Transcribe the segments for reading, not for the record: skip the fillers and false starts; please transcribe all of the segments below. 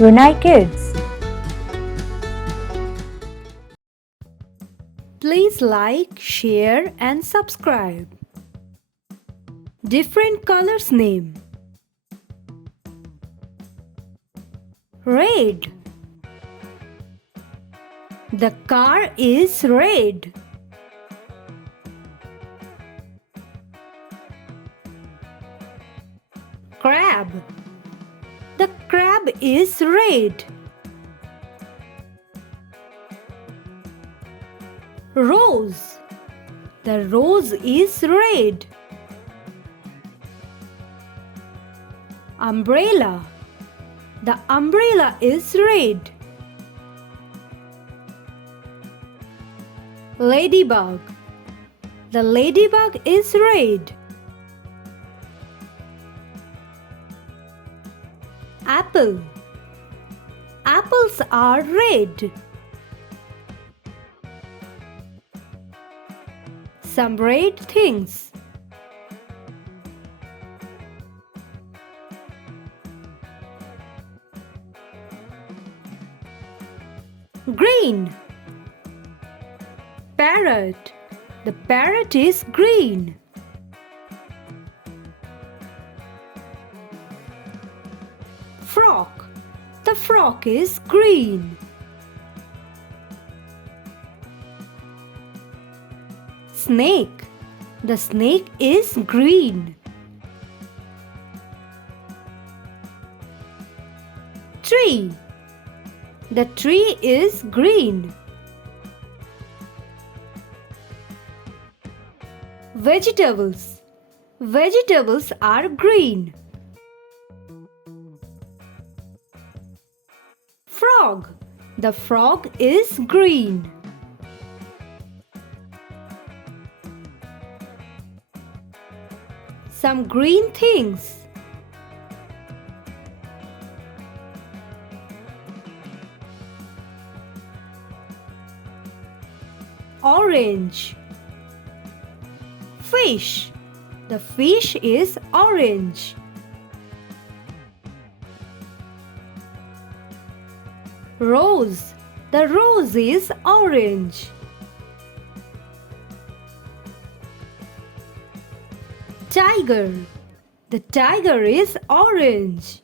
Runaikids. Please like, share and subscribe. Different colors name. Red. The car is red. Crab. The crab is red. Rose. The rose is red. Umbrella. The umbrella is red. Ladybug. The ladybug is red. Apple. Apples are red. Some red things. Green. Parrot. The parrot is green. Frog. The frog is green. Snake. The snake is green. Tree. The tree is green. Vegetables. Vegetables are green. Frog. The frog is green. Some green things. Orange. Fish. The fish is orange. Rose. The rose is orange. Tiger. The tiger is orange.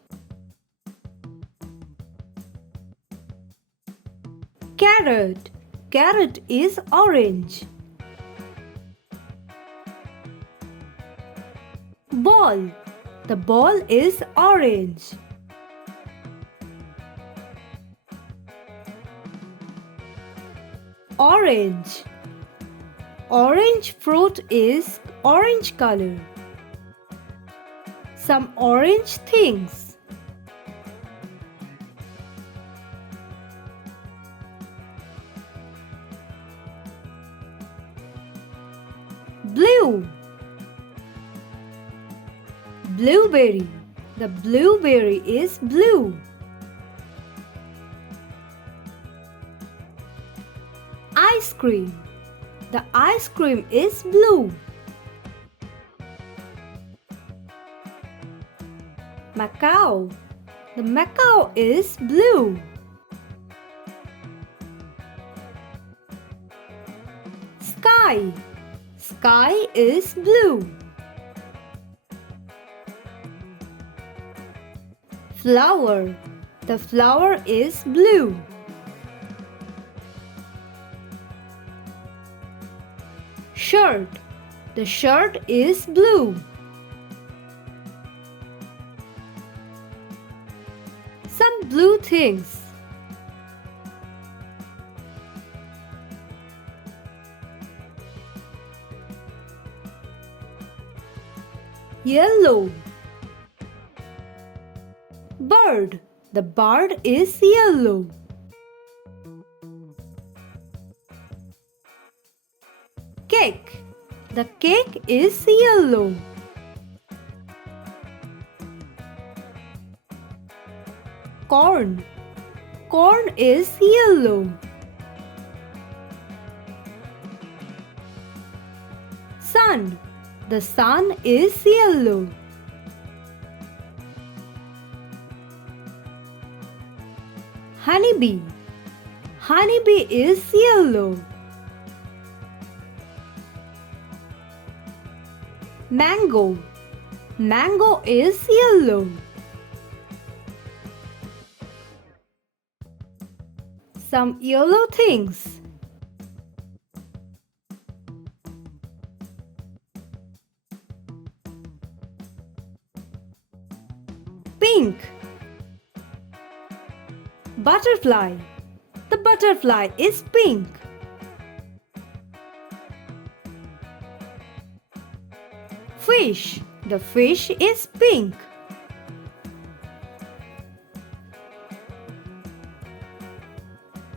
Carrot. Carrot is orange. Ball. The ball is orange. Orange. Orange fruit is orange color. Some orange things. Blue. Blueberry. The blueberry is blue. Ice cream. The ice cream is blue. Macao. The macao is blue. Sky. Sky is blue. Flower. The flower is blue. Shirt. The shirt is blue. Some blue things. Yellow. Bird. The bird is yellow. Cake. The cake is yellow. Corn. Corn is yellow. Sun. The sun is yellow. Honeybee. Honeybee is yellow. Mango. Mango is yellow. Some yellow things. Pink. Butterfly. The butterfly is pink. Fish. The fish is pink.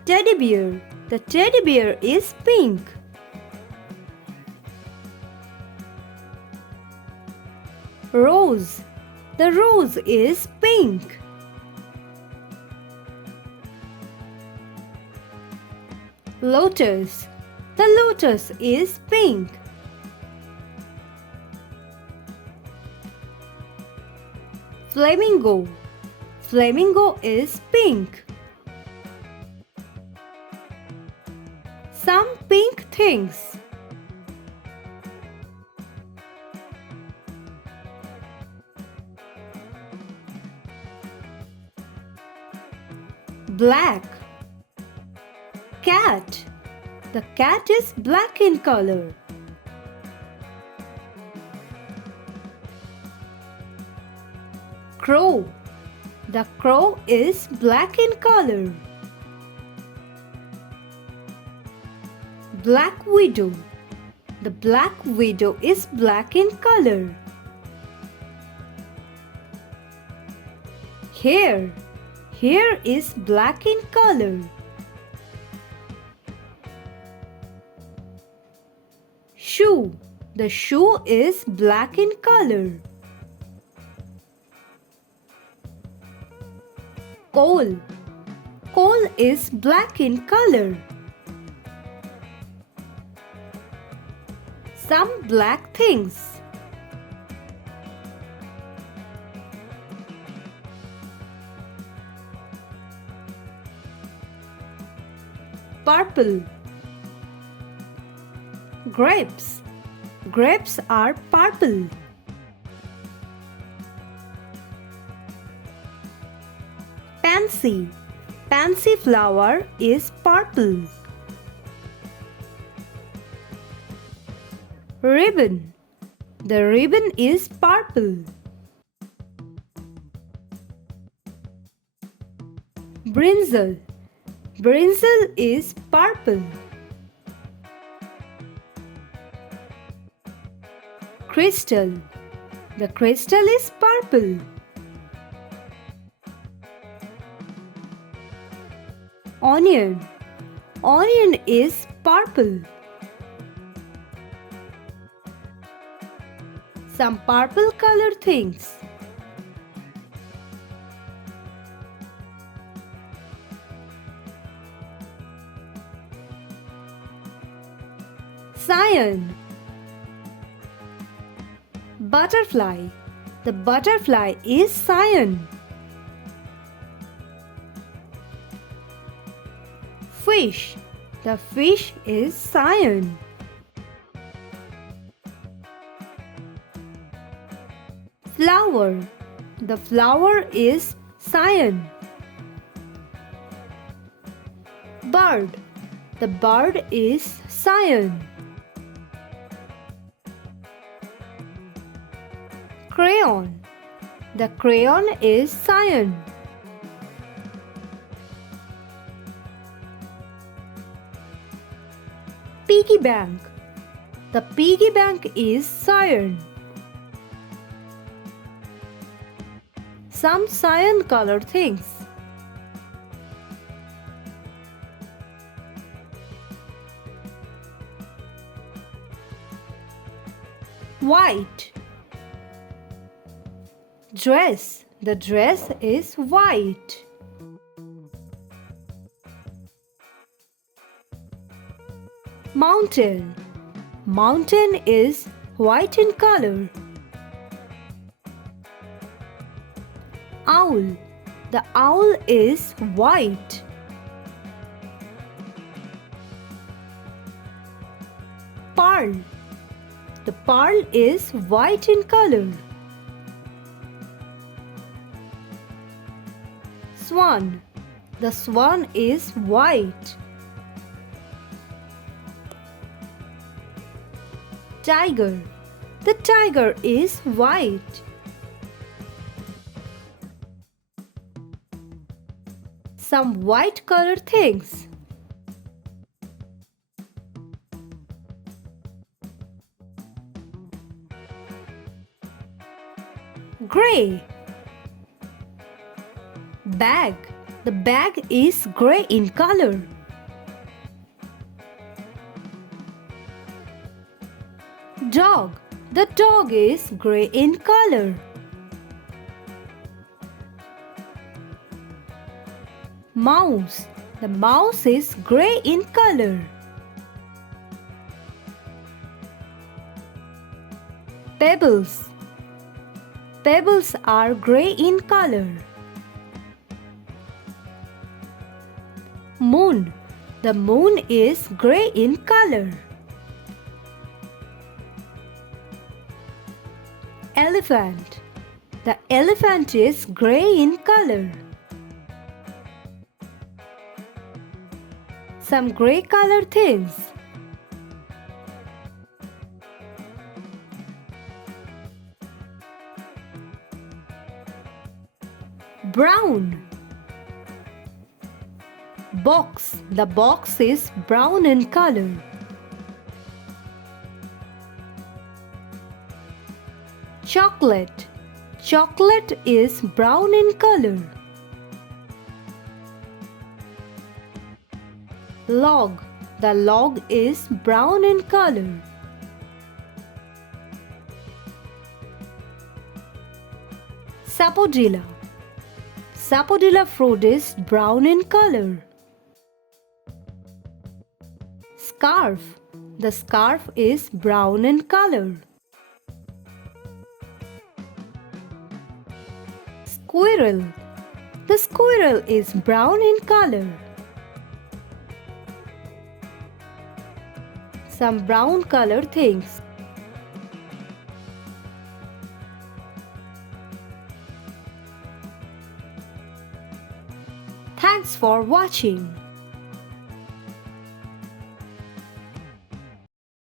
Teddy bear. The teddy bear is pink. Rose. The rose is pink. Lotus. The lotus is pink. Flamingo. Flamingo is pink. Some pink things. Black. Cat. The cat is black in color. Crow. The crow is black in color. Black widow. The black widow is black in color. Hare. Hare is black in color. Shoe. The shoe is black in color. Coal. Coal is black in color. Some black things. Purple. Grapes. Grapes are purple. Pansy. Pansy flower is purple. Ribbon. The ribbon is purple. Brinjal. Brinjal is purple. Crystal. The crystal is purple. Onion. Onion is purple. Some purple color things. Cyan. Butterfly. The butterfly is cyan. Fish. The fish is cyan. Flower. The flower is cyan. Bird. The bird is cyan. Crayon. The crayon is cyan. Piggy bank. The piggy bank is cyan. Some cyan color things. White. Dress. The dress is white. Mountain. Mountain is white in color. Owl. The owl is white. pearl. The pearl is white in color. Swan. The swan is white. Tiger. The tiger is white. Some white colored things. Gray. Bag. The bag is gray in color. Dog. The dog is gray in color. Mouse. The mouse is gray in color. Pebbles. Pebbles are gray in color. Moon. The moon is gray in color. Elephant. The elephant is gray in color. Some gray color things. Brown. Box. The box is brown in color. Chocolate. Chocolate is brown in color. Log. The log is brown in color. Sapodilla. Sapodilla fruit is brown in color. Scarf. The scarf is brown in color. Squirrel. The squirrel is brown in color. Some brown color things. Thanks for watching.